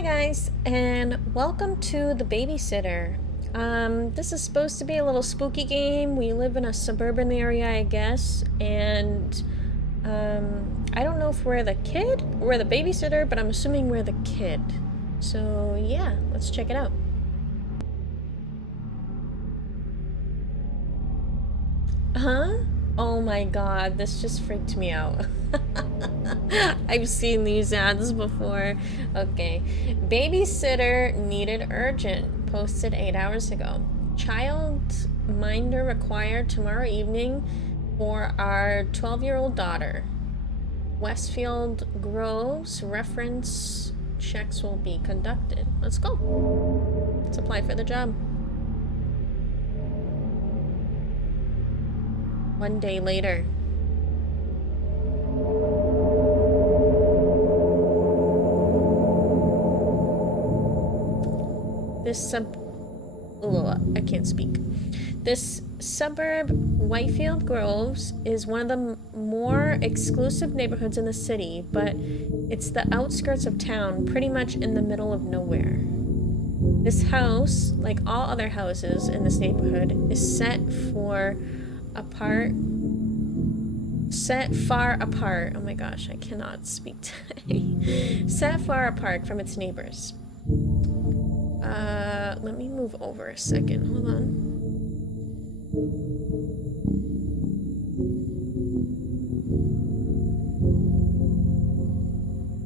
Hi guys, and welcome to the Babysitter. This is supposed to be a little spooky game. We live in a suburban area, I guess, and I don't know if we're the kid or we're the babysitter, but I'm assuming we're the kid. So yeah, let's check it out. Huh? Oh my god, this just freaked me out. I've seen these ads before. Okay. Babysitter needed urgent. Posted 8 hours ago. Child minder required tomorrow evening for our 12-year-old daughter. Westfield Groves reference checks will be conducted. Let's go. Let's apply for the job. One day later. I can't speak. This suburb, Whitefield Groves, is one of the more exclusive neighborhoods in the city, but it's the outskirts of town, pretty much in the middle of nowhere. This house, like all other houses in this neighborhood, is set far apart. Oh my gosh, I cannot speak today. Set far apart from its neighbors. Let me move over a second. Hold on.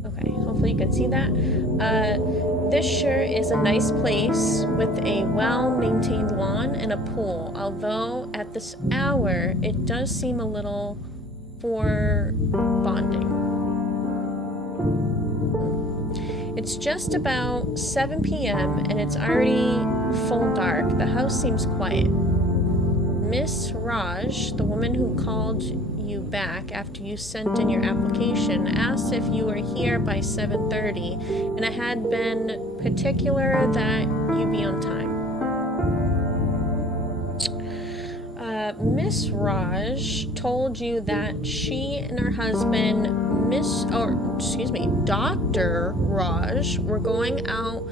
Okay, hopefully you can see that. This sure is a nice place with a well-maintained lawn and a pool, although at this hour it does seem a little for bonding. It's just about 7 p.m. and it's already full dark. The house seems quiet. Miss Raj, the woman who called you back after you sent in your application, asked if you were here by 7:30, and I had been particular that you be on time. Miss Raj told you that she and her husband, Dr. Raj, were going out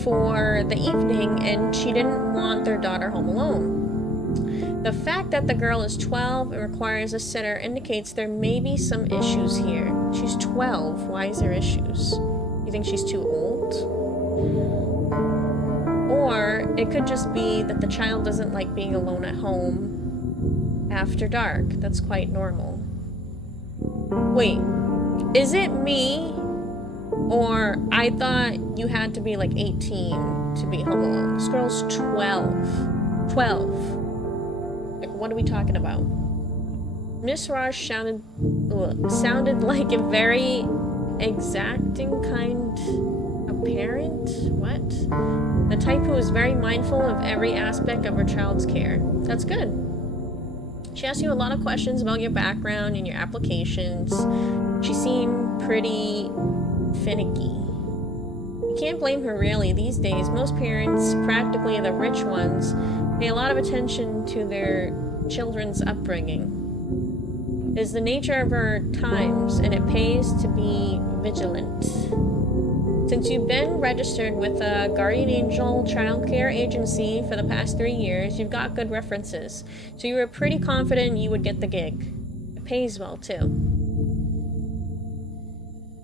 for the evening and she didn't want their daughter home alone. The fact that the girl is 12 and requires a sitter indicates there may be some issues here. She's 12. Why is there issues? You think she's too old? Or it could just be that the child doesn't like being alone at home after dark. That's quite normal. Wait, is it me? Or I thought you had to be like 18 to be home alone. This girl's 12. 12. Like, what are we talking about? Miss Raj sounded like a very exacting kind of parent. What? The type who is very mindful of every aspect of her child's care. That's good. She asked you a lot of questions about your background and your applications. She seemed pretty finicky. You can't blame her really. These days, most parents, practically the rich ones, pay a lot of attention to their children's upbringing. It is the nature of our times, and it pays to be vigilant. Since you've been registered with a Guardian Angel childcare agency for the past 3 years, you've got good references. So you were pretty confident you would get the gig. It pays well, too.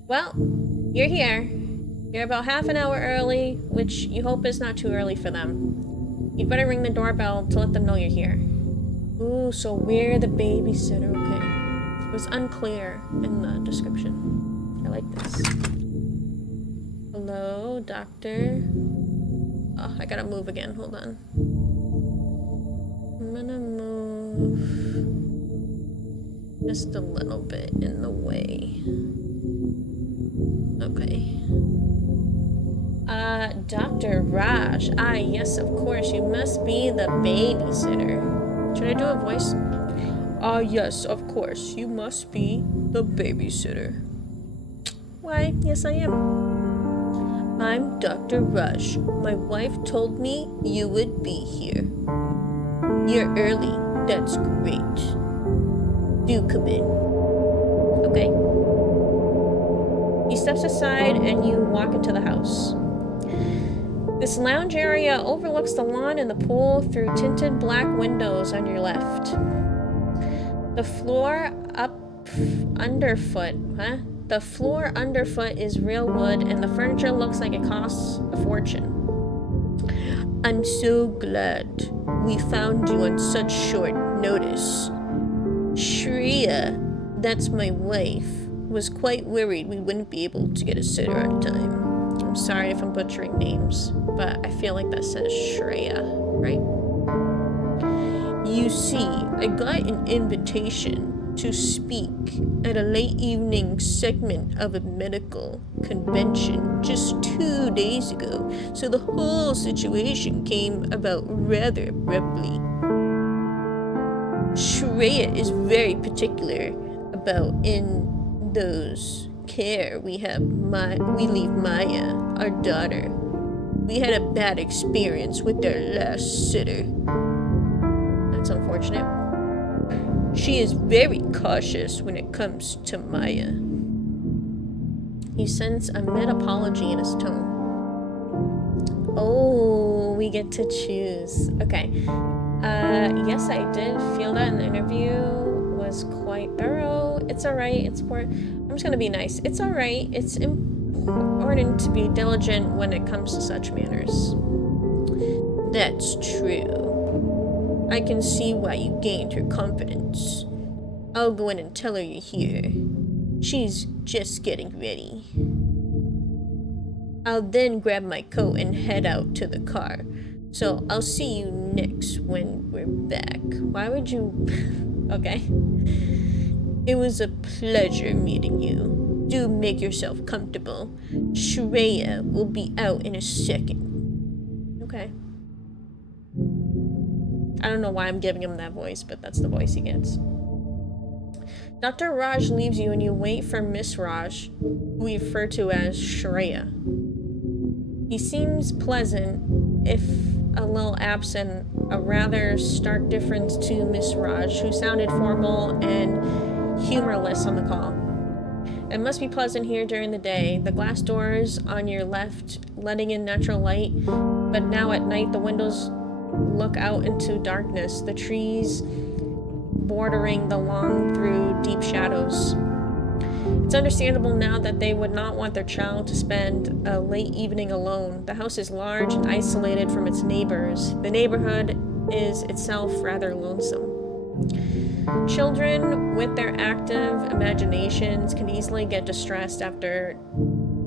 Well, you're here. You're about half an hour early, which you hope is not too early for them. You'd better ring the doorbell to let them know you're here. Ooh, so we're the babysitter, okay. It was unclear in the description. I like this. Hello, doctor. Oh, I gotta move again. Hold on. I'm gonna move just a little bit in the way. Okay. Dr. Raj. Ah, yes, of course. You must be the babysitter. Should I do a voice? Ah, yes, of course. You must be the babysitter. Why, yes, I am. I'm Dr. Raj. My wife told me you would be here. You're early. That's great. Do come in. Okay. He steps aside and you walk into the house. This lounge area overlooks the lawn and the pool through tinted black windows on your left. The floor underfoot is real wood, and the furniture looks like it costs a fortune. I'm so glad we found you on such short notice. Shreya, that's my wife, was quite worried we wouldn't be able to get a sitter on time. I'm sorry if I'm butchering names, but I feel like that says Shreya, right? You see, I got an invitation to speak at a late evening segment of a medical convention just 2 days ago, so the whole situation came about rather abruptly. Shreya is very particular about in those care we leave Maya, our daughter. We had a bad experience with their last sitter. That's unfortunate. She is very cautious when it comes to Maya. You sense a mid-apology in his tone. Oh, we get to choose. Okay. Yes, I did feel that in the interview was quite thorough. It's alright. It's important. I'm just gonna be nice. It's alright. It's important to be diligent when it comes to such matters. That's true. I can see why you gained her confidence. I'll go in and tell her you're here. She's just getting ready. I'll then grab my coat and head out to the car. So I'll see you next when we're back. Why would you... Okay. It was a pleasure meeting you. Do make yourself comfortable. Shreya will be out in a second. Okay. I don't know why I'm giving him that voice, but that's the voice he gets. Dr. Raj leaves you and you wait for Miss Raj, who we refer to as Shreya. He seems pleasant, if a little absent, a rather stark difference to Miss Raj, who sounded formal and humorless on the call. It must be pleasant here during the day. The glass doors on your left letting in natural light, but now at night the windows look out into darkness, the trees bordering the lawn through deep shadows. It's understandable now that they would not want their child to spend a late evening alone. The house is large and isolated from its neighbors. The neighborhood is itself rather lonesome. Children with their active imaginations can easily get distressed after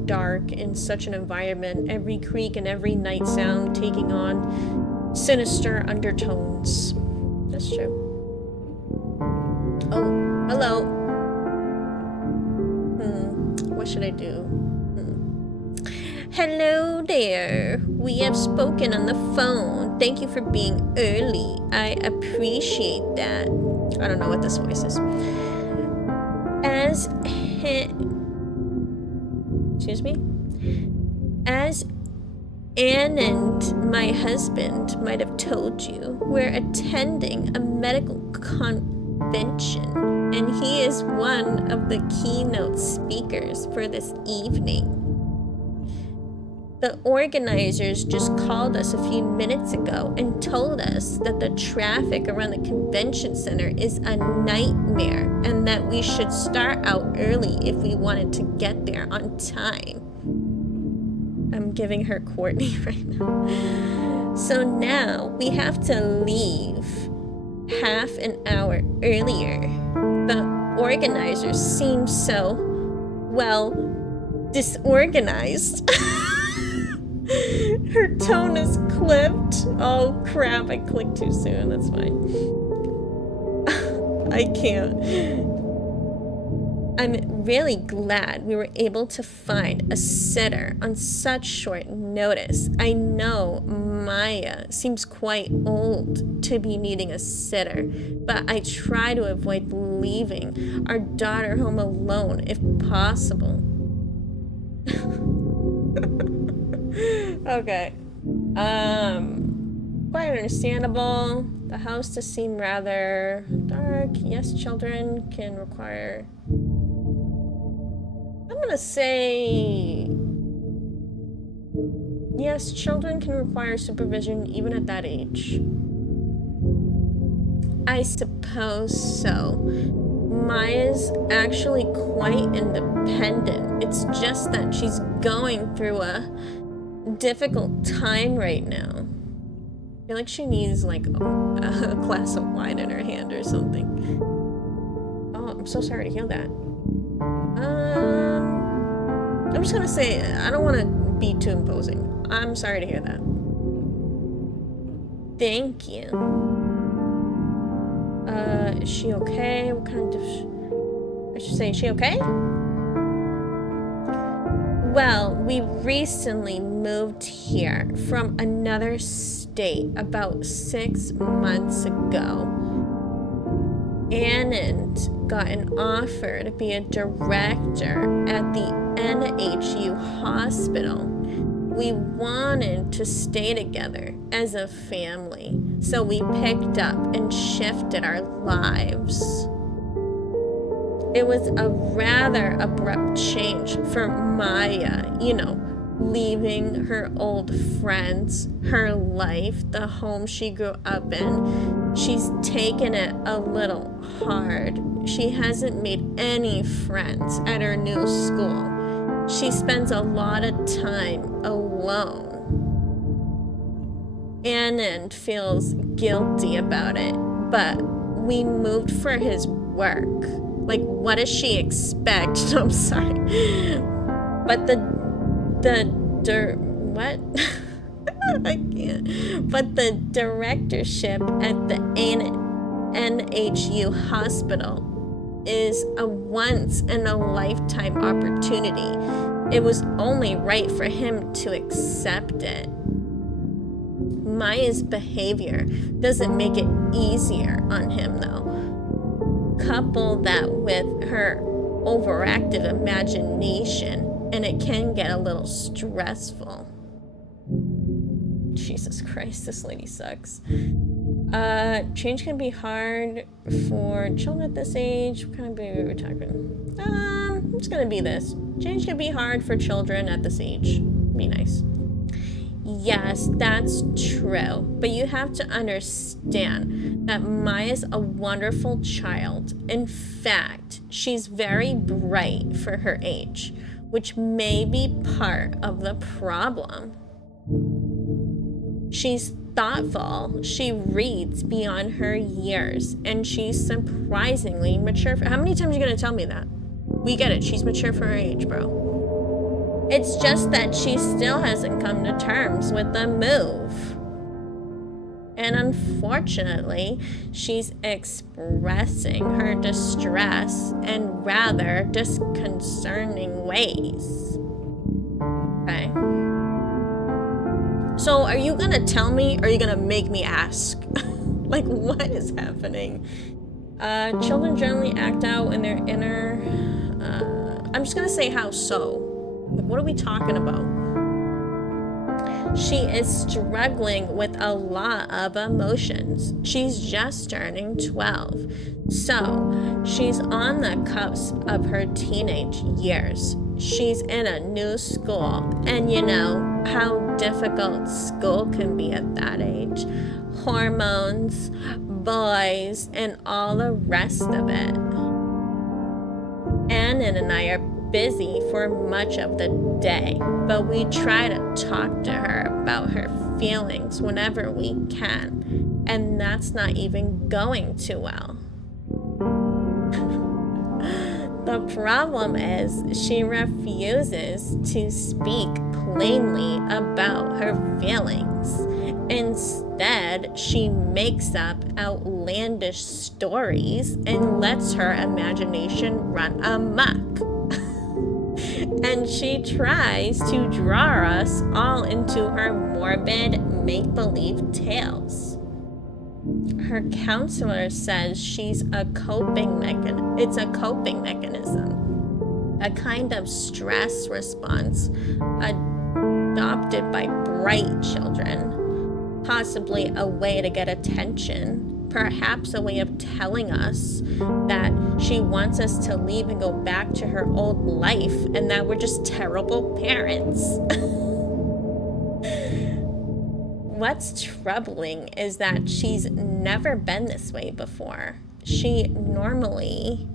dark in such an environment, every creak and every night sound taking on sinister undertones. That's true. Oh, hello. What should I do? Hello there. We have spoken on the phone. Thank you for being early. I appreciate that. I don't know what this voice is. Excuse me? As Anne and my husband might have told you, we're attending a medical convention, and he is one of the keynote speakers for this evening. The organizers just called us a few minutes ago and told us that the traffic around the convention center is a nightmare and that we should start out early if we wanted to get there on time. I'm giving her Courtney right now. So now we have to leave half an hour earlier. The organizers seem so, well, disorganized. Her tone is clipped. Oh crap, I clicked too soon. That's fine. I can't. I'm really glad we were able to find a sitter on such short notice. I know Maya seems quite old to be needing a sitter, but I try to avoid leaving our daughter home alone if possible. Okay. Quite understandable. The house does seem rather dark. Yes, children can require... I'm gonna say... Yes, children can require supervision even at that age. I suppose so. Maya's actually quite independent. It's just that she's going through a difficult time right now. I feel like she needs like a glass of wine in her hand or something. Oh, I'm so sorry to hear that. I'm just gonna say, I don't want to be too imposing. I'm sorry to hear that. Thank you. Is she okay? What kind of... I should say, is she okay? Well, we recently moved here from another state about 6 months ago. Anand got an offer to be a director at the NHU hospital. We wanted to stay together as a family, so we picked up and shifted our lives. It was a rather abrupt change for Maya, you know, leaving her old friends, her life, the home she grew up in. She's taken it a little hard. She hasn't made any friends at her new school. She spends a lot of time alone. Anand feels guilty about it, but we moved for his work. Like, what does she expect? I'm sorry. But what? I can't. But the directorship at the NHU hospital is a once-in-a-lifetime opportunity. It was only right for him to accept it. Maya's behavior doesn't make it easier on him, though. Couple that with her overactive imagination, and it can get a little stressful. Jesus Christ, this lady sucks. Change can be hard for children at this age. What kind of baby are we talking? It's gonna be this. Change can be hard for children at this age. Be nice. Yes, that's true. But you have to understand that Maya's a wonderful child. In fact, she's very bright for her age, which may be part of the problem. She's thoughtful, she reads beyond her years, and she's surprisingly mature. How many times are you gonna tell me that? We get it, she's mature for her age, bro. It's just that she still hasn't come to terms with the move. And unfortunately, she's expressing her distress in rather disconcerting ways. Okay. So are you gonna tell me, or are you gonna make me ask? Like, what is happening? Children generally act out in their inner... I'm just gonna say how so. Like, what are we talking about? She is struggling with a lot of emotions. She's just turning 12. So, she's on the cusp of her teenage years. She's in a new school, and you know how difficult school can be at that age. Hormones, boys, and all the rest of it. Annan and I are busy for much of the day, but we try to talk to her about her feelings whenever we can, and that's not even going too well. The problem is she refuses to speak plainly about her feelings. Instead, she makes up outlandish stories and lets her imagination run amok. And she tries to draw us all into her morbid make-believe tales. Her counselor says she's a coping mechanism. It's a coping mechanism, a kind of stress response adopted by bright children, possibly a way to get attention. Perhaps a way of telling us that she wants us to leave and go back to her old life and that we're just terrible parents. what's troubling is that she's never been this way before. She normally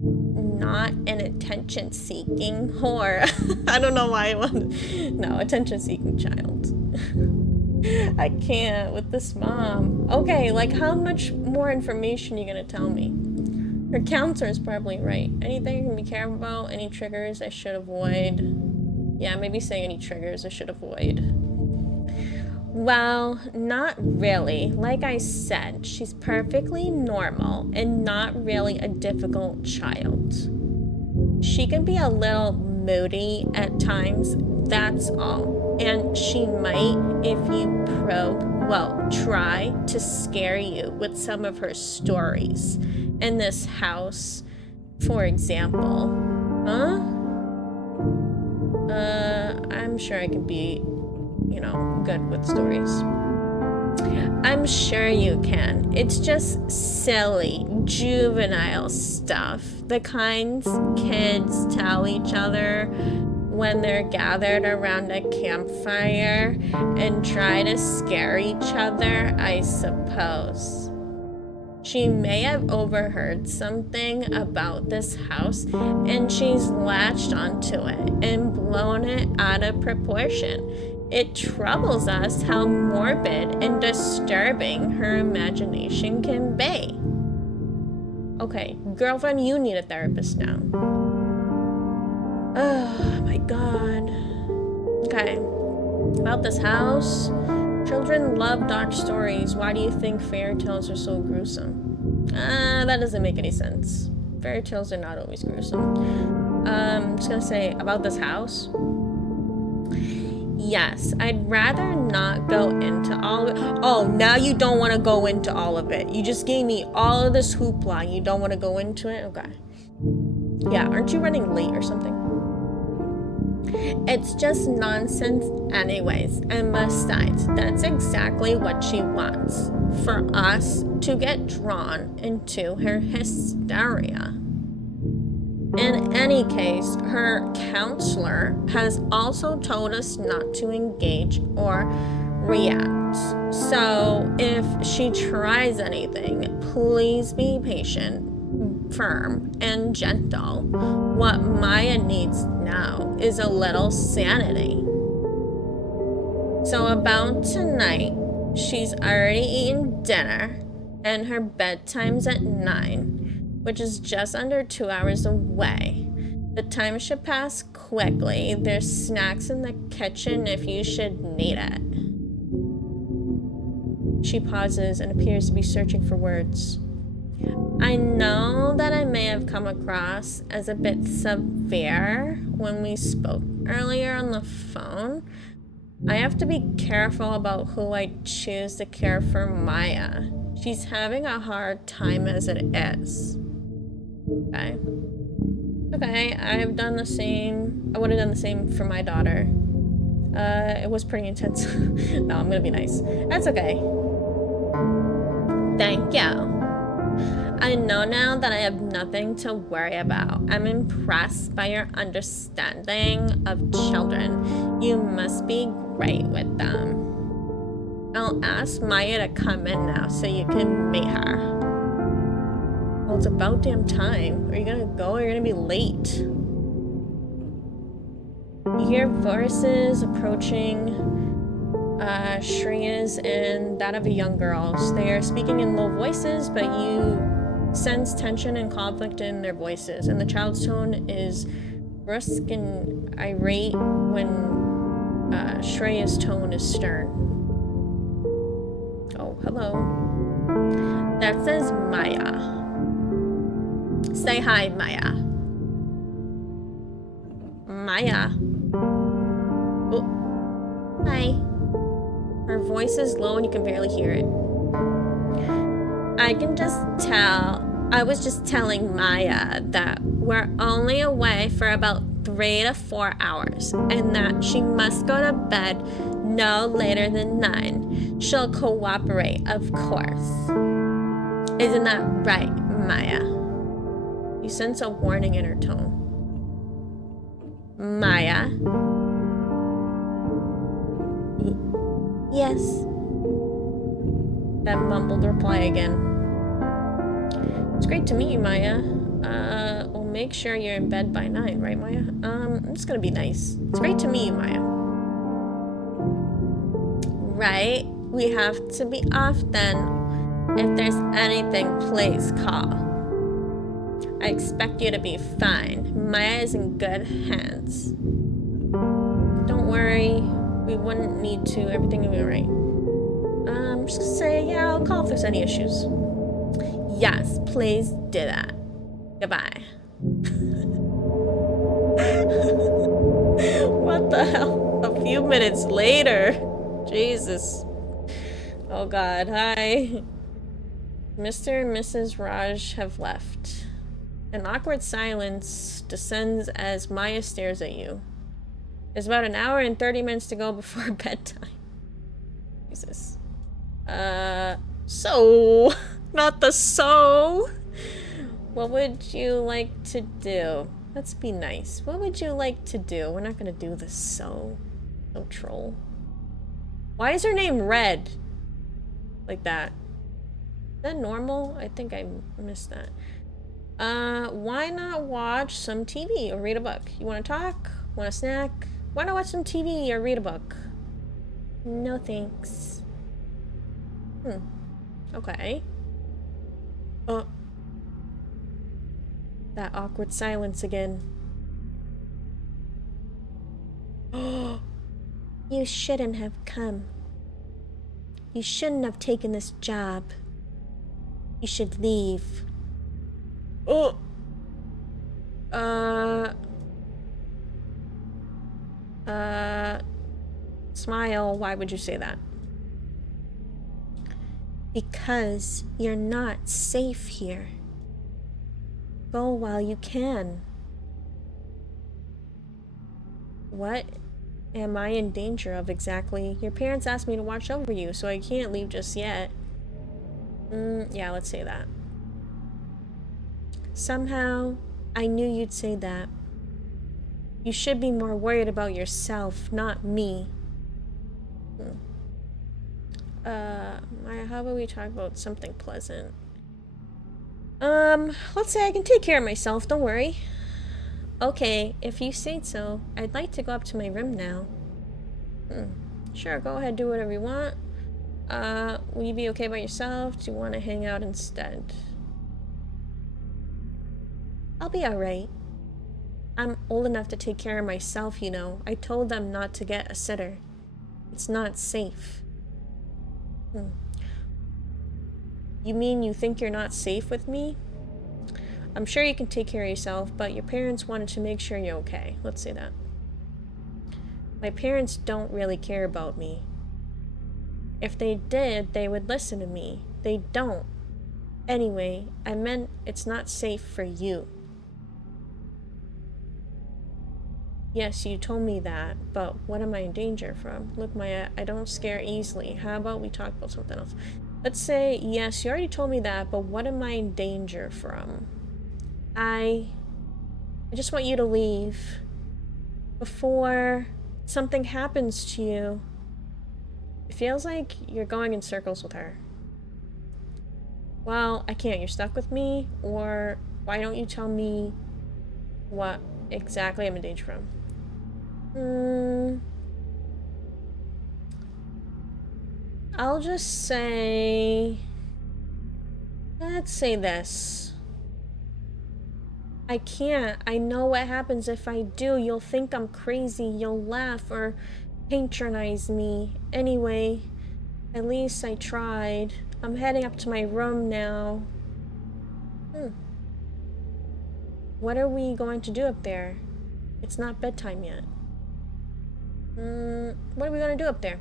not an attention-seeking whore. I don't know why I want no, attention-seeking child. I can't with this mom. Okay, like how much more information are you gonna tell me? Her counselor is probably right. Anything I can be careful about? Any triggers I should avoid? Yeah, maybe say any triggers I should avoid. Well, not really. Like I said, she's perfectly normal and not really a difficult child. She can be a little moody at times, that's all. And she might, if you try to scare you with some of her stories. In this house, for example. Huh? I'm sure I could be, you know, good with stories. I'm sure you can. It's just silly, juvenile stuff. The kinds kids tell each other when they're gathered around a campfire and try to scare each other, I suppose. She may have overheard something about this house and she's latched onto it and blown it out of proportion. It troubles us how morbid and disturbing her imagination can be. Okay, girlfriend, you need a therapist now. Oh my god. Okay, about this house. Children love dark stories. Why do you think fairy tales are so gruesome? That doesn't make any sense. Fairy tales are not always gruesome. I'm just gonna say about this house. Yes, I'd rather not go into all of it. Oh, now you don't want to go into all of it. You just gave me all of this hoopla. You don't want to go into it? Okay. Yeah, aren't you running late or something? It's just nonsense anyways, and besides, that's exactly what she wants, for us to get drawn into her hysteria. In any case, her counselor has also told us not to engage or react. So if she tries anything, please be patient, firm, and gentle. What Maya needs now is a little sanity. So about tonight, she's already eaten dinner, and her bedtime's at 9. Which is just under 2 hours away. The time should pass quickly. There's snacks in the kitchen if you should need it. She pauses and appears to be searching for words. I know that I may have come across as a bit severe when we spoke earlier on the phone. I have to be careful about who I choose to care for Maya. She's having a hard time as it is. Okay. Okay, I've done the same. I would have done the same for my daughter. It was pretty intense. No, I'm gonna be nice. That's okay. Thank you. I know now that I have nothing to worry about. I'm impressed by your understanding of children. You must be great with them. I'll ask Maya to come in now so you can meet her. Well, it's about damn time. Are you gonna go or are you gonna be late? You hear voices approaching Shreya's and that of a young girl. They are speaking in low voices, but you sense tension and conflict in their voices. And the child's tone is brusque and irate when Shreya's tone is stern. Oh, hello. That says Maya. Say hi, Maya. Maya. Oh. Hi. Her voice is low and you can barely hear it. I can just tell. I was just telling Maya that we're only away for about 3 to 4 hours and that she must go to bed no later than 9. She'll cooperate, of course. Isn't that right, Maya? You sense a warning in her tone. Maya? Yes. That mumbled reply again. It's great to meet you, Maya. We'll make sure you're in bed by 9, right, Maya? I'm just gonna be nice. It's great to meet you, Maya. Right? We have to be off then. If there's anything, please call. I expect you to be fine. Maya is in good hands. Don't worry. We wouldn't need to. Everything will be alright. I'm just gonna say, yeah, I'll call if there's any issues. Yes, please do that. Goodbye. What the hell? A few minutes later. Jesus. Oh god, hi. Mr. and Mrs. Raj have left. An awkward silence descends as Maya stares at you. There's about an hour and 30 minutes to go before bedtime. Jesus. So... Not the so! What would you like to do? Let's be nice. What would you like to do? We're not gonna do the so. No troll. Why is her name Red? Like that. Is that normal? I think I missed that. Why not watch some TV or read a book? You wanna talk? Want a snack? Why not watch some TV or read a book? No thanks. Okay. That awkward silence again. You shouldn't have come. You shouldn't have taken this job. You should leave. Smile, why would you say that? Because you're not safe here. Go while you can. What am I in danger of exactly? Your parents asked me to watch over you, so I can't leave just yet. Yeah, let's say that. Somehow, I knew you'd say that. You should be more worried about yourself, not me. Maya, how about we talk about something pleasant? Let's say I can take care of myself, don't worry. Okay, if you say so, I'd like to go up to my room now. Sure, go ahead, do whatever you want. Will you be okay by yourself? Do you want to hang out instead? I'll be alright. I'm old enough to take care of myself, you know. I told them not to get a sitter. It's not safe. You mean you think you're not safe with me? I'm sure you can take care of yourself, but your parents wanted to make sure you're okay. Let's say that. My parents don't really care about me. If they did, they would listen to me. They don't. Anyway, I meant it's not safe for you. Yes, you told me that, but what am I in danger from? Look, Maya, I don't scare easily. How about we talk about something else? Let's say, yes, you already told me that, but what am I in danger from? I just want you to leave before something happens to you. It feels like you're going in circles with her. Well, I can't. You're stuck with me, or why don't you tell me what exactly I'm in danger from? I'll just say... Let's say this. I can't. I know what happens if I do. You'll think I'm crazy. You'll laugh or patronize me. Anyway, at least I tried. I'm heading up to my room now. What are we going to do up there? It's not bedtime yet. What are we going to do up there?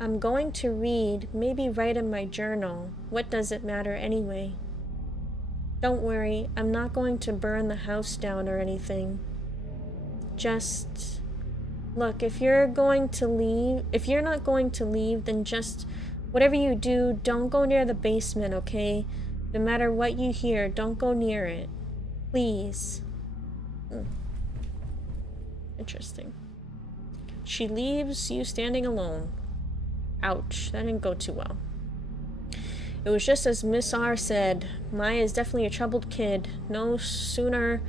I'm going to read, maybe write in my journal. What does it matter anyway? Don't worry, I'm not going to burn the house down or anything. Just... Look, if you're not going to leave, then just... Whatever you do, don't go near the basement, okay? No matter what you hear, don't go near it. Please. Interesting. She leaves you standing alone. Ouch, that didn't go too well. It was just as Miss R said. Maya is definitely a troubled kid. No sooner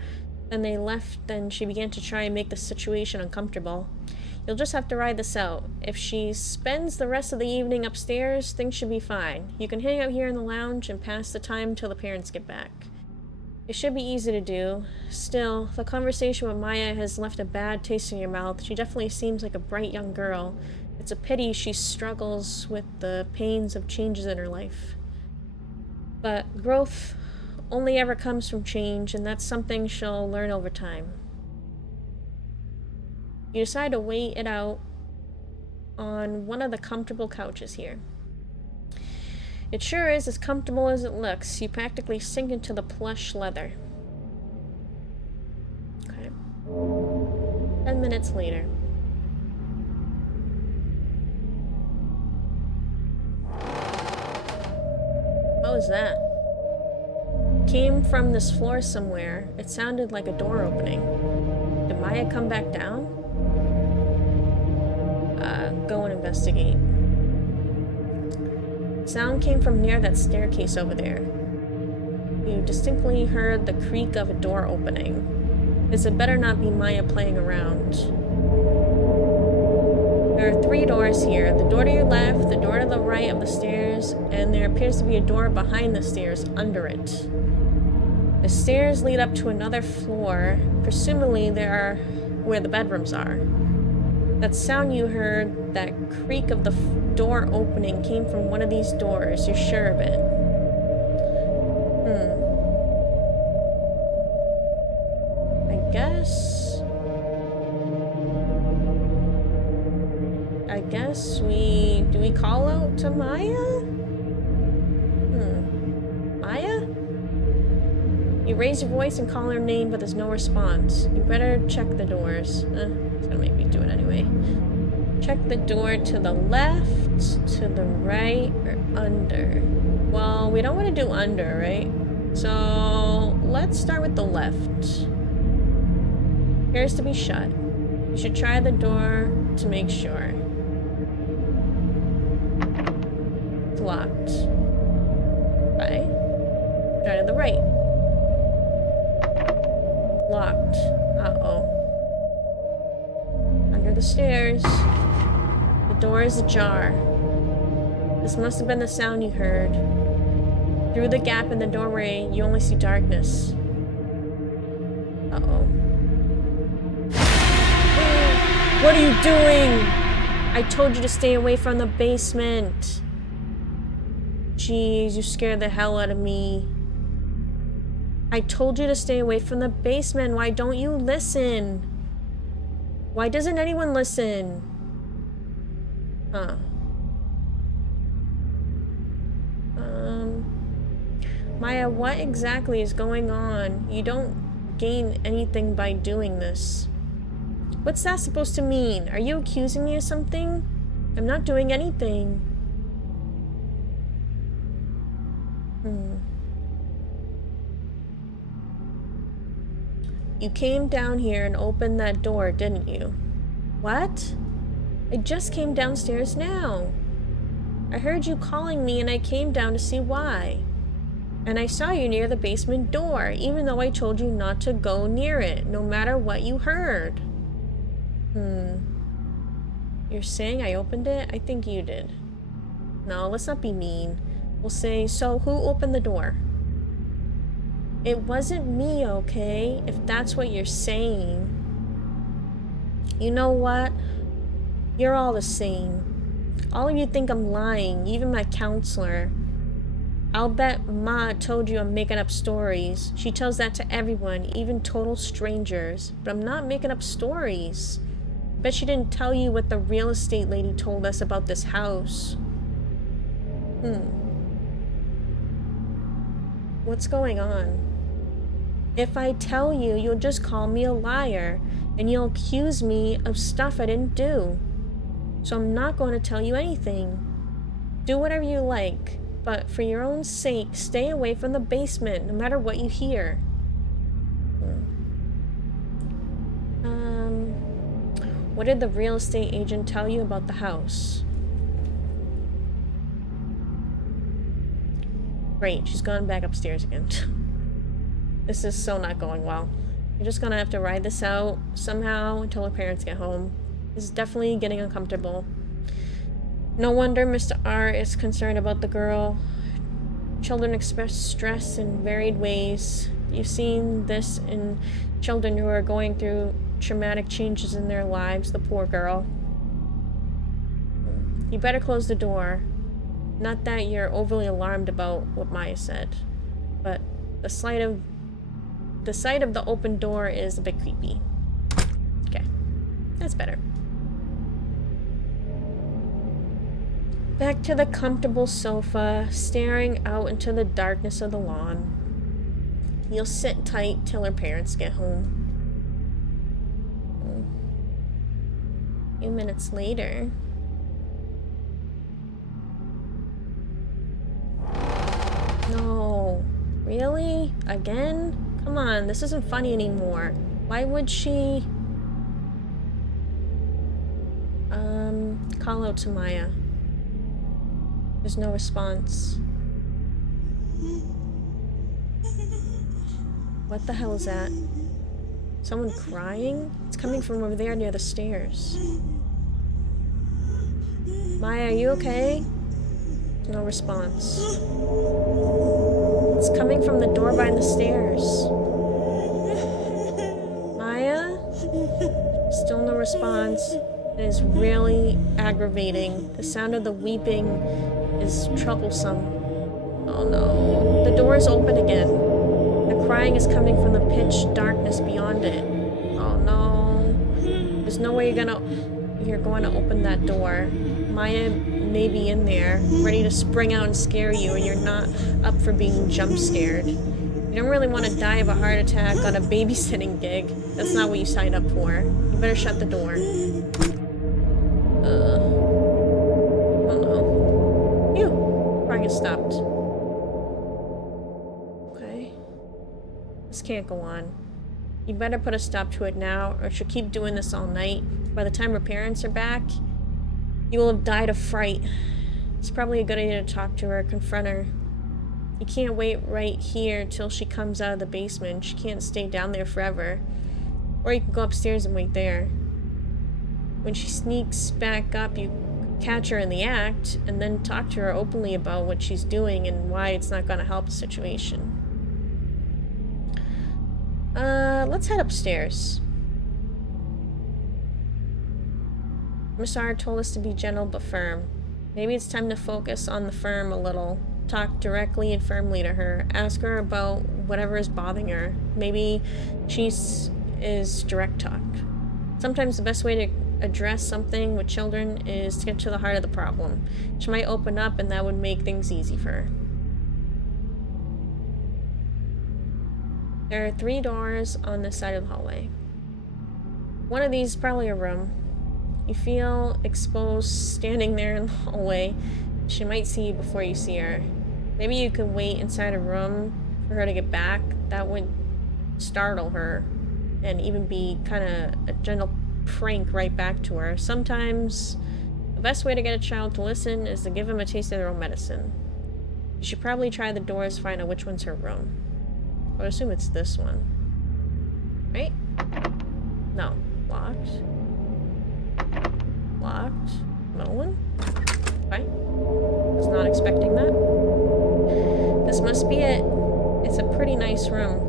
than they left than she began to try and make the situation uncomfortable. You'll just have to ride this out. If she spends the rest of the evening upstairs, things should be fine. You can hang out here in the lounge and pass the time till the parents get back. It should be easy to do. Still, the conversation with Maya has left a bad taste in your mouth. She definitely seems like a bright young girl. It's a pity she struggles with the pains of changes in her life. But growth only ever comes from change, and that's something she'll learn over time. You decide to wait it out on one of the comfortable couches here. It sure is as comfortable as it looks. You practically sink into the plush leather. Okay. 10 minutes later. What was that? Came from this floor somewhere. It sounded like a door opening. Did Maya come back down? Go and investigate. Sound came from near that staircase over there. You distinctly heard the creak of a door opening. This had better not be Maya playing around. There are 3 doors here. The door to your left, the door to the right of the stairs, and there appears to be a door behind the stairs under it. The stairs lead up to another floor. Presumably they are where the bedrooms are. That sound you heard, that creak of the door opening, came from one of these doors. You're sure of it. I guess do we call out to Maya? Maya? You raise your voice and call her name, but there's no response. You better check the doors. It's gonna make me do it anyway. Check the door to the left, to the right, or under. Well, we don't want to do under, right? So let's start with the left. Appears to be shut. You should try the door to make sure. It's locked. Okay. Try to the right. Locked. Uh-oh. Under the stairs. The door is ajar. This must have been the sound you heard. Through the gap in the doorway, you only see darkness. Uh-oh. What are you doing? I told you to stay away from the basement. Jeez, you scared the hell out of me. I told you to stay away from the basement. Why don't you listen? Why doesn't anyone listen? Huh. Maya, what exactly is going on? You don't gain anything by doing this. What's that supposed to mean? Are you accusing me of something? I'm not doing anything. You came down here and opened that door, didn't you? What? I just came downstairs now. I heard you calling me and I came down to see why. And I saw you near the basement door, even though I told you not to go near it, no matter what you heard. You're saying I opened it? I think you did. No, let's not be mean. We'll say, so who opened the door? It wasn't me, okay? If that's what you're saying. You know what? You're all the same. All of you think I'm lying, even my counselor. I'll bet Ma told you I'm making up stories. She tells that to everyone, even total strangers. But I'm not making up stories. Bet she didn't tell you what the real estate lady told us about this house. What's going on? If I tell you, you'll just call me a liar, and you'll accuse me of stuff I didn't do. So I'm not going to tell you anything. Do whatever you like, but for your own sake, stay away from the basement, no matter what you hear. What did the real estate agent tell you about the house? Great, she's gone back upstairs again. This is so not going well. You're just gonna have to ride this out somehow until her parents get home. This is definitely getting uncomfortable. No wonder Mr. R is concerned about the girl. Children express stress in varied ways. You've seen this in children who are going through traumatic changes in their lives, the poor girl. You better close the door. Not that you're overly alarmed about what Maya said, but the sight of the open door is a bit creepy. Okay, that's better. Back to the comfortable sofa, staring out into the darkness of the lawn. You'll sit tight till her parents get home. A few minutes later. No. Really? Again? Come on, this isn't funny anymore. Why would she... call out to Maya? There's no response. What the hell is that? Someone crying? It's coming from over there near the stairs. Maya, are you okay? No response. It's coming from the door by the stairs. Maya? Still no response. It is really aggravating. The sound of the weeping is troublesome. Oh no. The door is open again. The crying is coming from the pitch darkness beyond it. Oh no. There's no way you're going to open that door. Maya may be in there, ready to spring out and scare you, and you're not up for being jump scared. You don't really want to die of a heart attack on a babysitting gig. That's not what you signed up for. You better shut the door. Oh no. Phew. Crying has stopped. Okay. This can't go on. You better put a stop to it now, or she'll keep doing this all night. By the time her parents are back, you will have died of fright. It's probably a good idea to talk to her, confront her. You can't wait right here till she comes out of the basement. She can't stay down there forever. Or you can go upstairs and wait there. When she sneaks back up, you catch her in the act, and then talk to her openly about what she's doing and why it's not going to help the situation. Let's head upstairs. Miss R told us to be gentle but firm. Maybe it's time to focus on the firm a little. Talk directly and firmly to her. Ask her about whatever is bothering her. Maybe is direct talk. Sometimes the best way to address something with children is to get to the heart of the problem. She might open up and that would make things easy for her. There are 3 doors on this side of the hallway. One of these is probably a room. You feel exposed standing there in the hallway. She might see you before you see her. Maybe you could wait inside a room for her to get back. That would startle her and even be kind of a gentle prank right back to her. Sometimes the best way to get a child to listen is to give them a taste of their own medicine. You should probably try the doors to find out which one's her room. I would assume it's this one. Right? No. Locked. Locked. Middle one? Fine. Was not expecting that. This must be it. It's a pretty nice room.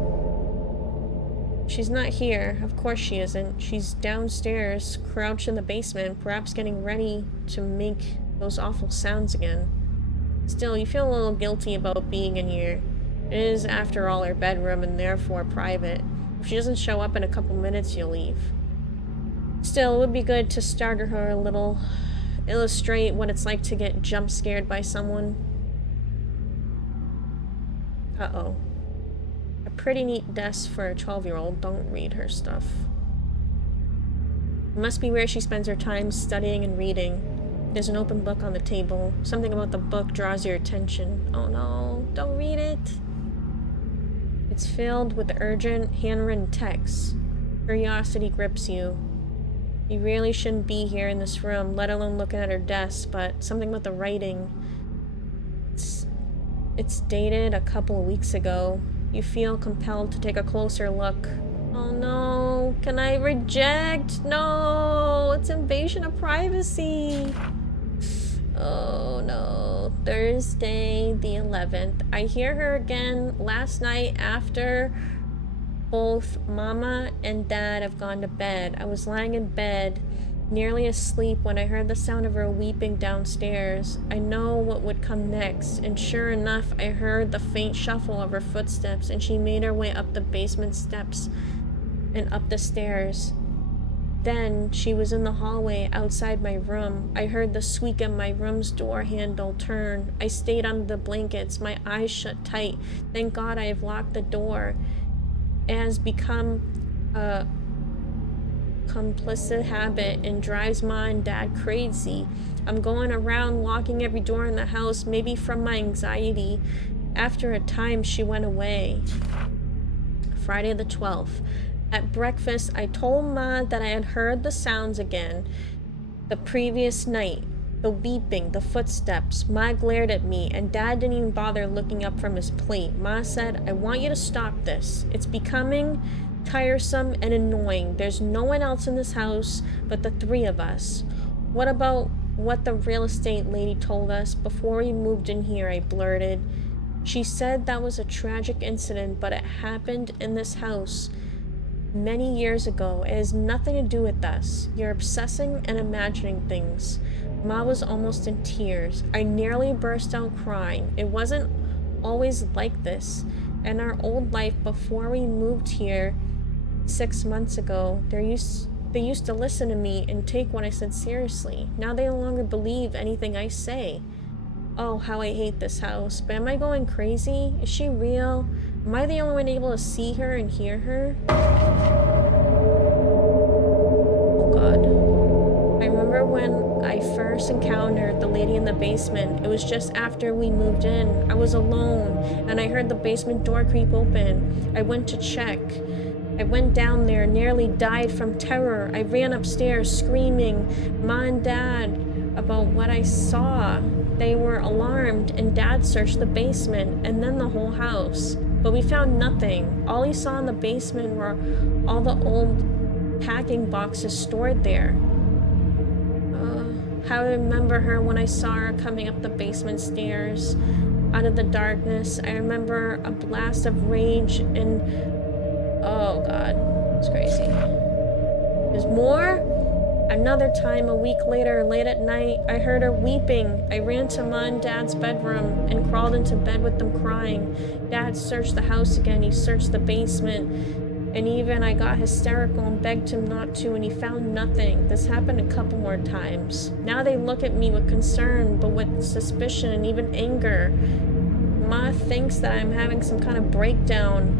She's not here. Of course she isn't. She's downstairs, crouched in the basement, perhaps getting ready to make those awful sounds again. Still, you feel a little guilty about being in here. It is, after all, her bedroom and therefore private. If she doesn't show up in a couple minutes, you'll leave. Still, it would be good to startle her a little. Illustrate what it's like to get jump scared by someone. Uh-oh. A pretty neat desk for a 12-year-old. Don't read her stuff. It must be where she spends her time studying and reading. There's an open book on the table. Something about the book draws your attention. Oh no, don't read it. It's filled with urgent, handwritten texts. Curiosity grips you. You really shouldn't be here in this room, let alone looking at her desk, but something with the writing. It's dated a couple of weeks ago. You feel compelled to take a closer look. Oh no, can I reject? No, it's invasion of privacy. Oh no, Thursday the 11th. I hear her again last night after both Mama and Dad have gone to bed. I was lying in bed, nearly asleep, when I heard the sound of her weeping downstairs. I know what would come next, and sure enough, I heard the faint shuffle of her footsteps, and she made her way up the basement steps and up the stairs. Then she was in the hallway outside my room. I heard the squeak of my room's door handle turn. I stayed under the blankets, my eyes shut tight. Thank God I have locked the door. It has become a complicit habit and drives Mom and Dad crazy. I'm going around locking every door in the house, maybe from my anxiety. After a time, she went away. Friday the 12th. At breakfast, I told Ma that I had heard the sounds again the previous night. The weeping, the footsteps. Ma glared at me, and Dad didn't even bother looking up from his plate. Ma said, I want you to stop this. It's becoming tiresome and annoying. There's no one else in this house but the three of us. What about what the real estate lady told us before we moved in here? I blurted. She said that was a tragic incident, but it happened in this house many years ago. It has nothing to do with us. You're obsessing and imagining things. Ma was almost in tears. I nearly burst out crying. It wasn't always like this. In our old life before we moved here 6 months ago, they used to listen to me and take what I said seriously. Now they no longer believe anything I say. Oh, how I hate this house. But am I going crazy? Is she real? Am I the only one able to see her and hear her? Oh God. I remember when I first encountered the lady in the basement. It was just after we moved in. I was alone, and I heard the basement door creak open. I went to check. I went down there, nearly died from terror. I ran upstairs screaming, Ma and Dad, about what I saw. They were alarmed, and Dad searched the basement and then the whole house. But we found nothing. All he saw in the basement were all the old packing boxes stored there. How I remember her when I saw her coming up the basement stairs out of the darkness. I remember a blast of rage and oh God, it's crazy. There's more? Another time, a week later, late at night, I heard her weeping. I ran to Mom and Dad's bedroom and crawled into bed with them crying. Dad searched the house again. He searched the basement. And even I got hysterical and begged him not to, and he found nothing. This happened a couple more times. Now they look at me with concern, but with suspicion and even anger. Ma thinks that I'm having some kind of breakdown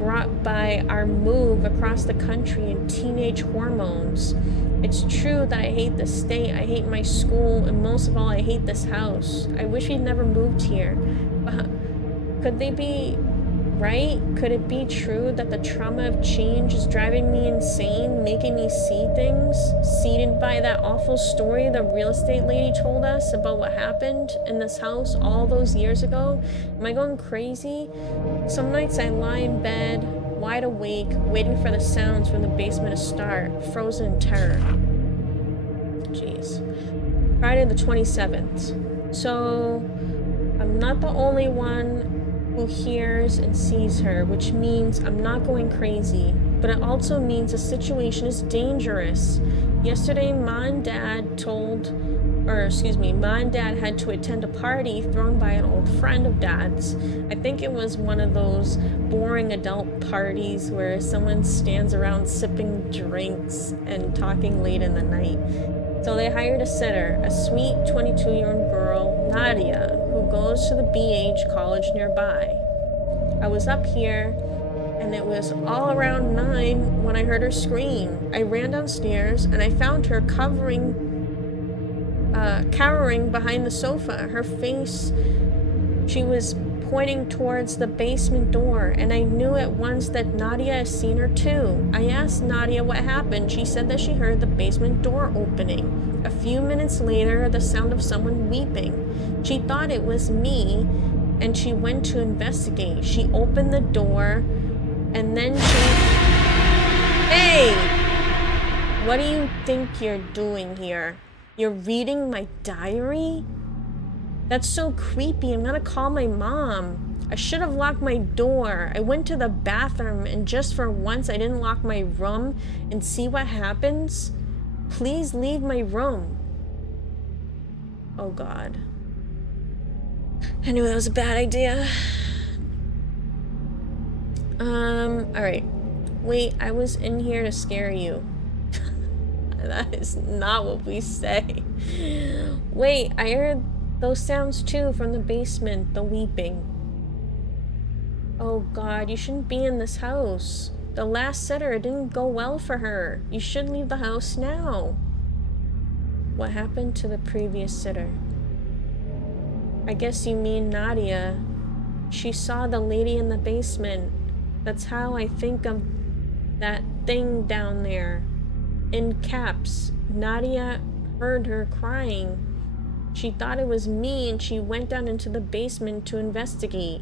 brought by our move across the country and teenage hormones. It's true that I hate this state, I hate my school, and most of all, I hate this house. I wish we'd never moved here. But could they be right? Could it be true that the trauma of change is driving me insane, making me see things? Seeded by that awful story the real estate lady told us about what happened in this house all those years ago? Am I going crazy? Some nights I lie in bed, wide awake, waiting for the sounds from the basement to start, frozen in terror. Jeez. Friday the 27th. So, I'm not the only one who hears and sees her, which means I'm not going crazy, but it also means the situation is dangerous. Yesterday, Ma and Dad had to attend a party thrown by an old friend of Dad's. I think it was one of those boring adult parties where someone stands around sipping drinks and talking late in the night. So they hired a sitter, a sweet 22-year-old girl, Nadia, who goes to the BH college nearby. I was up here, and it was all around 9 when I heard her scream. I ran downstairs, and I found her cowering behind the sofa. Her face, she was pointing towards the basement door, and I knew at once that Nadia had seen her too. I asked Nadia what happened. She said that she heard the basement door opening. A few minutes later, the sound of someone weeping. She thought it was me, and she went to investigate. She opened the door, and then Hey! What do you think you're doing here? You're reading my diary? That's so creepy. I'm gonna call my mom. I should have locked my door. I went to the bathroom, and just for once I didn't lock my room and see what happens. Please leave my room. Oh God. I knew that was a bad idea. Alright. Wait, I was in here to scare you. That is not what we say. Wait, I heard those sounds too from the basement, the weeping. Oh God, you shouldn't be in this house. The last sitter, it didn't go well for her. You should leave the house now. What happened to the previous sitter? I guess you mean Nadia. She saw the lady in the basement. That's how I think of that thing down there. In caps, Nadia heard her crying. She thought it was me, and she went down into the basement to investigate.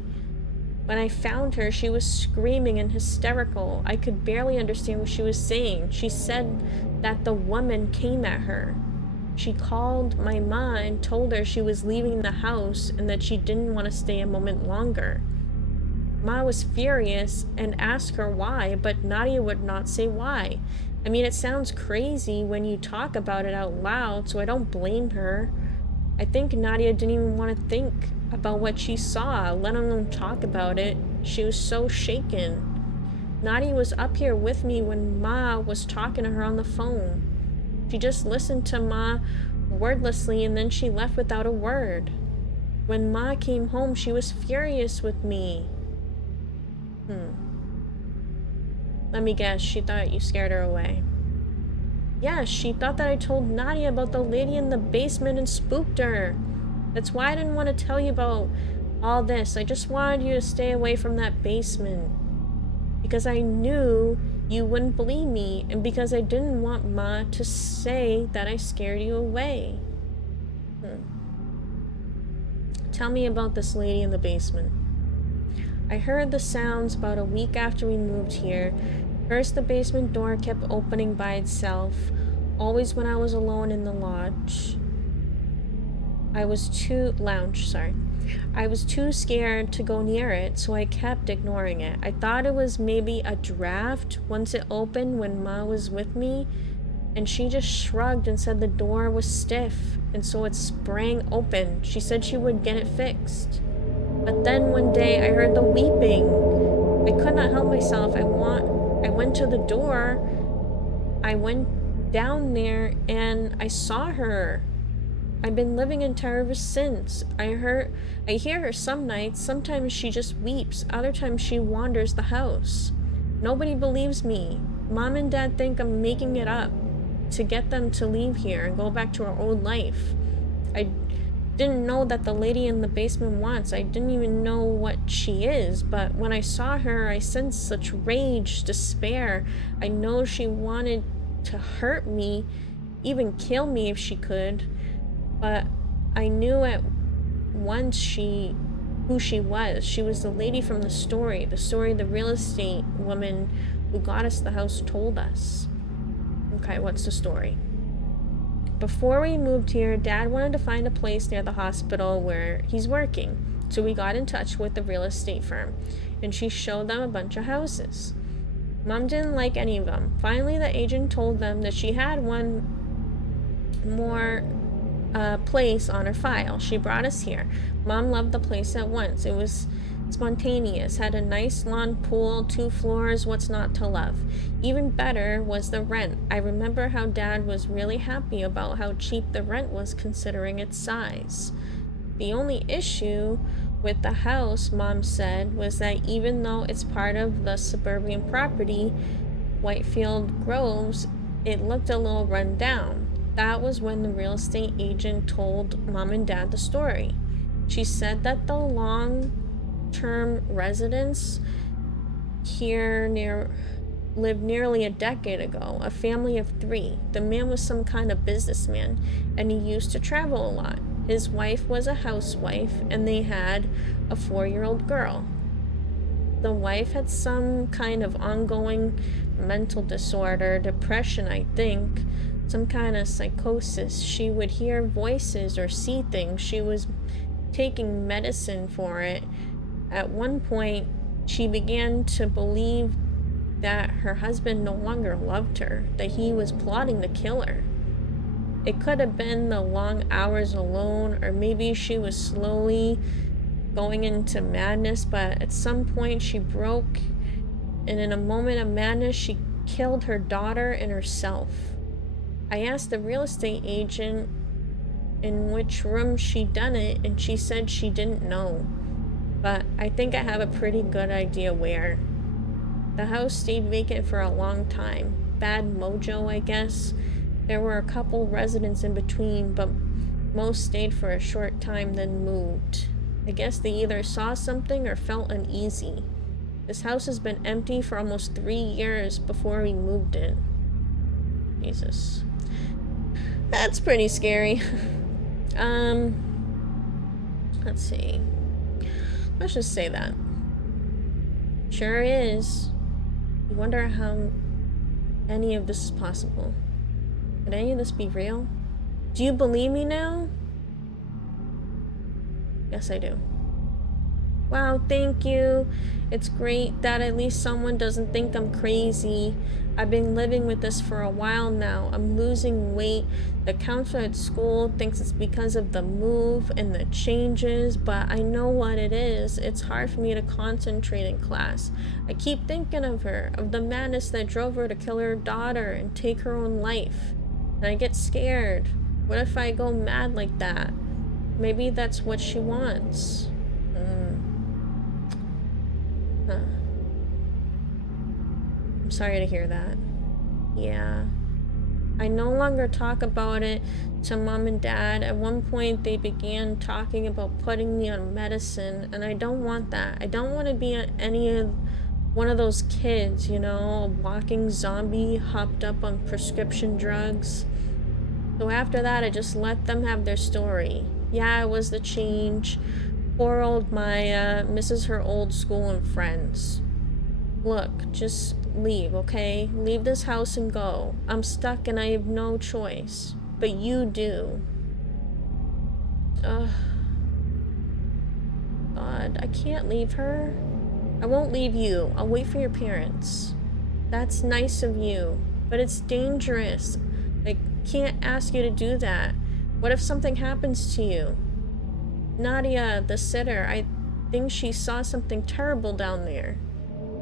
When I found her, she was screaming and hysterical. I could barely understand what she was saying. She said that the woman came at her. She called my ma and told her she was leaving the house and that she didn't want to stay a moment longer. Ma was furious and asked her why, but Nadia would not say why. I mean, it sounds crazy when you talk about it out loud, so I don't blame her. I think Nadia didn't even want to think about what she saw, let alone talk about it. She was so shaken. Nadia was up here with me when Ma was talking to her on the phone. She just listened to Ma wordlessly, and then she left without a word. When Ma came home, she was furious with me. Let me guess, she thought you scared her away. Yes, she thought that I told Nadia about the lady in the basement and spooked her. That's why I didn't want to tell you about all this. I just wanted you to stay away from that basement. Because I knew you wouldn't believe me, and because I didn't want Ma to say that I scared you away. Tell me about this lady in the basement. I heard the sounds about a week after we moved here. First, the basement door kept opening by itself, always when I was alone in the lodge. I was too scared to go near it, so I kept ignoring it. I thought it was maybe a draft once it opened when Ma was with me, and she just shrugged and said the door was stiff, and so it sprang open. She said she would get it fixed. But then one day I heard the weeping. I could not help myself. I went to the door. I went down there and I saw her. I've been living in terror ever since. I hear her some nights. Sometimes she just weeps. Other times she wanders the house. Nobody believes me. Mom and Dad think I'm making it up to get them to leave here and go back to our old life. I didn't know that the lady in the basement once. I didn't even know what she is, but when I saw her, I sensed such rage, despair. I know she wanted to hurt me, even kill me if she could, but I knew at once who she was. She was the lady from the story the real estate woman who got us the house told us. Okay, what's the story? Before we moved here, Dad wanted to find a place near the hospital where he's working, so we got in touch with the real estate firm, and she showed them a bunch of houses. Mom didn't like any of them. Finally, the agent told them that she had one more place on her file. She brought us here. Mom loved the place at once. It was spontaneous, had a nice lawn, pool, 2 floors, what's not to love? Even better was the rent. I remember how Dad was really happy about how cheap the rent was considering its size. The only issue with the house, Mom said, was that even though it's part of the suburban property, Whitefield Groves, it looked a little run down. That was when the real estate agent told Mom and Dad the story. She said that the long long-term residents here lived nearly a decade ago, a family of 3. The man was some kind of businessman, and he used to travel a lot. His wife was a housewife, and they had a 4-year-old girl. The wife had some kind of ongoing mental disorder, depression, I think, some kind of psychosis. She would hear voices or see things. She was taking medicine for it. At one point, she began to believe that her husband no longer loved her, that he was plotting to kill her. It could have been the long hours alone, or maybe she was slowly going into madness, but at some point she broke, and in a moment of madness, she killed her daughter and herself. I asked the real estate agent in which room she'd done it, and she said she didn't know. But I think I have a pretty good idea where. The house stayed vacant for a long time. Bad mojo, I guess. There were a couple residents in between, but most stayed for a short time then moved. I guess they either saw something or felt uneasy. This house has been empty for almost 3 years before we moved in. Jesus. That's pretty scary. Let's see. Let's just say that. Sure is. I wonder how any of this is possible. Could any of this be real? Do you believe me now? Yes, I do. Wow, thank you. It's great that at least someone doesn't think I'm crazy. I've been living with this for a while now. I'm losing weight. The counselor at school thinks it's because of the move and the changes, but I know what it is. It's hard for me to concentrate in class. I keep thinking of her, of the madness that drove her to kill her daughter and take her own life. And I get scared. What if I go mad like that? Maybe that's what she wants. I'm sorry to hear that. Yeah. I no longer talk about it to mom and dad. At one point, they began talking about putting me on medicine, and I don't want that. I don't want to be one of those kids, you know, a walking zombie hopped up on prescription drugs. So after that, I just let them have their story. Yeah, it was the change. Poor old Maya misses her old school and friends. Look, just leave, okay? Leave this house and go. I'm stuck and I have no choice. But you do. Ugh. God, I can't leave her. I won't leave you. I'll wait for your parents. That's nice of you, but it's dangerous. I can't ask you to do that. What if something happens to you? Nadia, the sitter, I think she saw something terrible down there.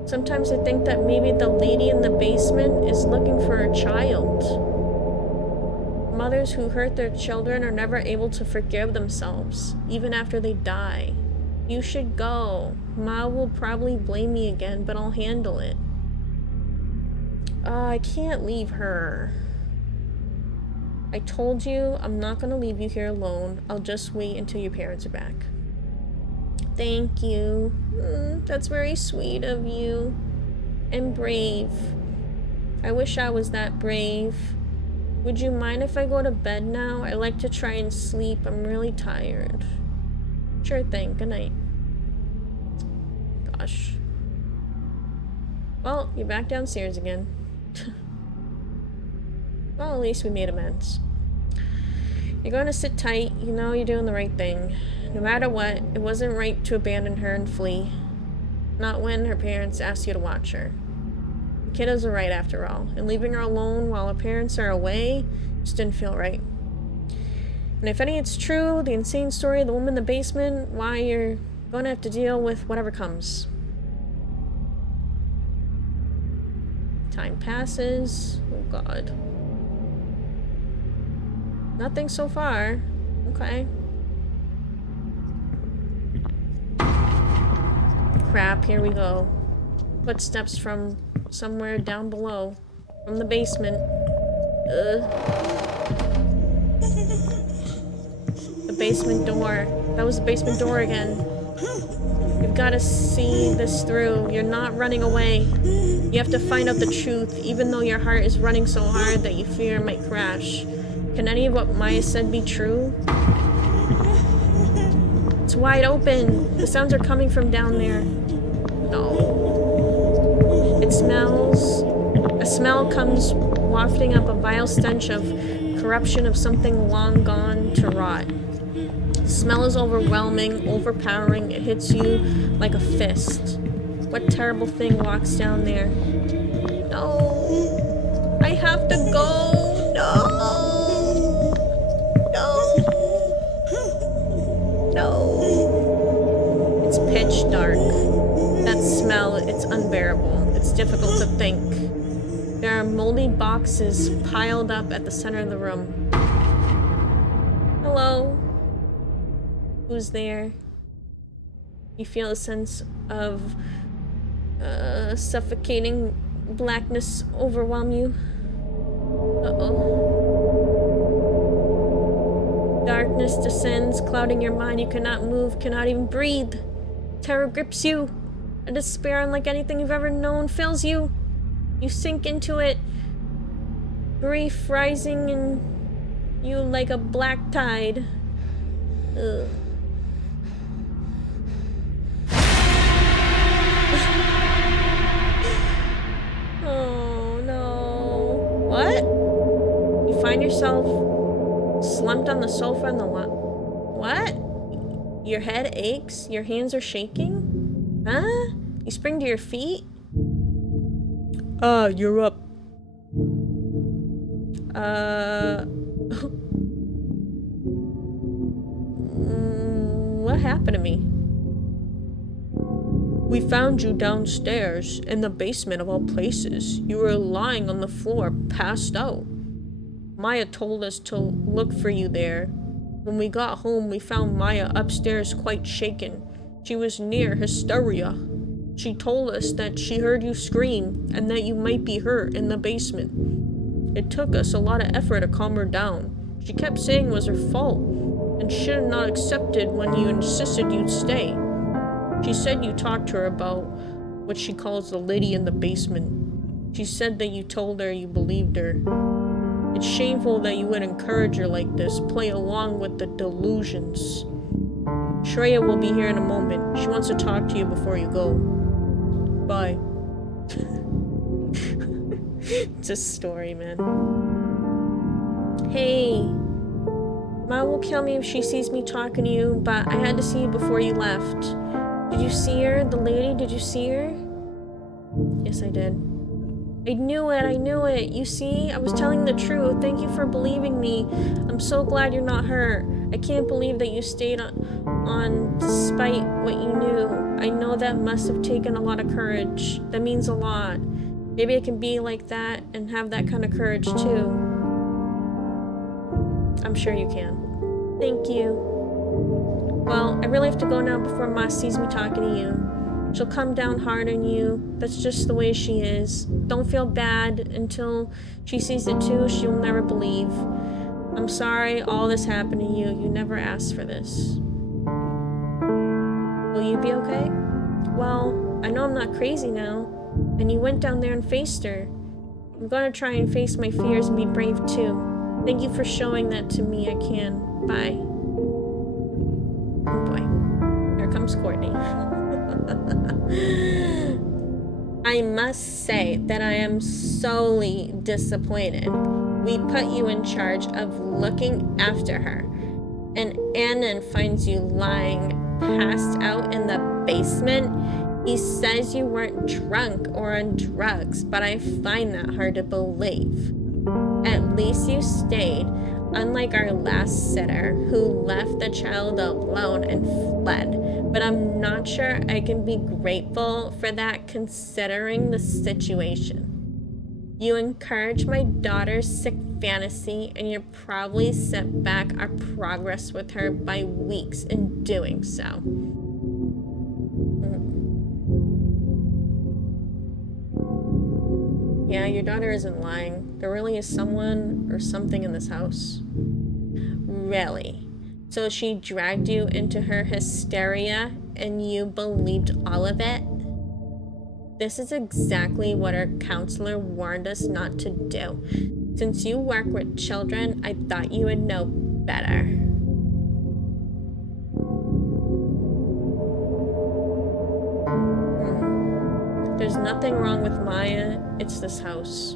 Sometimes I think that maybe the lady in the basement is looking for a child. Mothers who hurt their children are never able to forgive themselves, even after they die. You should go. Ma will probably blame me again, but I'll handle it. I can't leave her. I told you I'm not gonna leave you here alone. I'll just wait until your parents are back. Thank you. That's very sweet of you. And brave. I wish I was that brave. Would you mind if I go to bed now? I like to try and sleep. I'm really tired. Sure thing. Good night. Gosh. Well, you're back downstairs again. Well, at least we made amends. You're going to sit tight. You know you're doing the right thing. No matter what, it wasn't right to abandon her and flee. Not when her parents asked you to watch her. The kid has a right after all, and leaving her alone while her parents are away just didn't feel right. And if any it's true, the insane story of the woman in the basement, why you're going to have to deal with whatever comes. Time passes. Oh God. Nothing so far. Okay. Crap, here we go. Footsteps from somewhere down below. From the basement. The basement door. That was the basement door again. We've gotta see this through. You're not running away. You have to find out the truth, even though your heart is running so hard that you fear it might crash. Can any of what Maya said be true? It's wide open. The sounds are coming from down there. No. It smells. A smell comes wafting up, a vile stench of corruption, of something long gone to rot. The smell is overwhelming, overpowering. It hits you like a fist. What terrible thing walks down there? No. I have to go. No. No. No. It's pitch dark. That smell, it's unbearable. It's difficult to think. There are moldy boxes piled up at the center of the room. Hello. Who's there? You feel a sense of suffocating blackness overwhelm you. Uh-oh. Darkness descends, clouding your mind. You cannot move, cannot even breathe. Terror grips you. A despair unlike anything you've ever known fills you. You sink into it. Grief rising in you like a black tide. Ugh. Oh no. What? You find yourself slumped on the sofa in the lawn. What? Your head aches? Your hands are shaking? Huh? You spring to your feet? You're up. What happened to me? We found you downstairs, in the basement of all places. You were lying on the floor, passed out. Maya told us to look for you there. When we got home, we found Maya upstairs quite shaken. She was near hysteria. She told us that she heard you scream and that you might be hurt in the basement. It took us a lot of effort to calm her down. She kept saying it was her fault and should have not accepted when you insisted you'd stay. She said you talked to her about what she calls the lady in the basement. She said that you told her you believed her. It's shameful that you would encourage her like this, play along with the delusions. Shreya will be here in a moment. She wants to talk to you before you go. Bye. It's a story, man. Hey. Mom will kill me if she sees me talking to you, but I had to see you before you left. Did you see her? The lady? Did you see her? Yes, I did. I knew it. You see? I was telling the truth. Thank you for believing me. I'm so glad you're not hurt. I can't believe that you stayed on despite what you knew. I know that must have taken a lot of courage. That means a lot. Maybe I can be like that and have that kind of courage too. I'm sure you can. Thank you. Well, I really have to go now before Ma sees me talking to you. She'll come down hard on you. That's just the way she is. Don't feel bad until she sees it too. She'll never believe. I'm sorry all this happened to you. You never asked for this. Will you be okay? Well, I know I'm not crazy now. And you went down there and faced her. I'm gonna try and face my fears and be brave too. Thank you for showing that to me. I can. Bye. Oh boy. Here comes Courtney. I must say that I am sorely disappointed. We put you in charge of looking after her, and Annan finds you lying passed out in the basement. He says you weren't drunk or on drugs, but I find that hard to believe. At least you stayed, unlike our last sitter who left the child alone and fled. But I'm not sure I can be grateful for that considering the situation. You encouraged my daughter's sick fantasy, and you probably set back our progress with her by weeks in doing so. Yeah, your daughter isn't lying. There really is someone or something in this house. Really. So she dragged you into her hysteria and you believed all of it? This is exactly what our counselor warned us not to do. Since you work with children, I thought you would know better. There's nothing wrong with Maya, it's this house.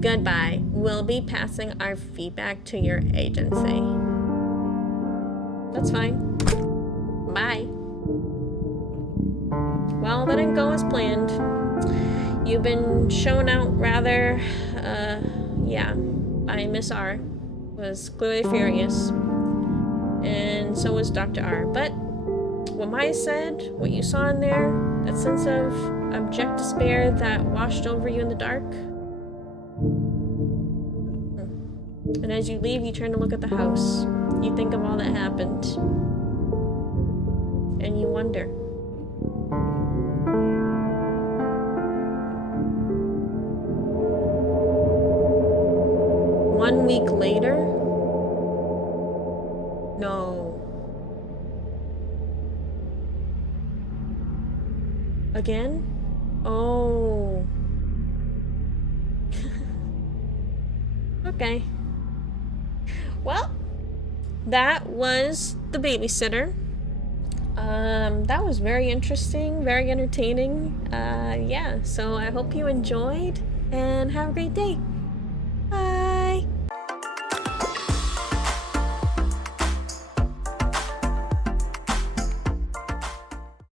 Goodbye. We'll be passing our feedback to your agency. That's fine. Bye. Well, that didn't go as planned. You've been shown out rather, yeah, by Miss R. Was clearly furious. And so was Dr. R. But what Maya said, what you saw in there, that sense of abject despair that washed over you in the dark. And as you leave, you turn to look at the house. You think of all that happened. And you wonder. One week later? No. Again? Oh. Okay. Well, that was The Babysitter. That was very interesting, very entertaining. Yeah, so I hope you enjoyed, and have a great day.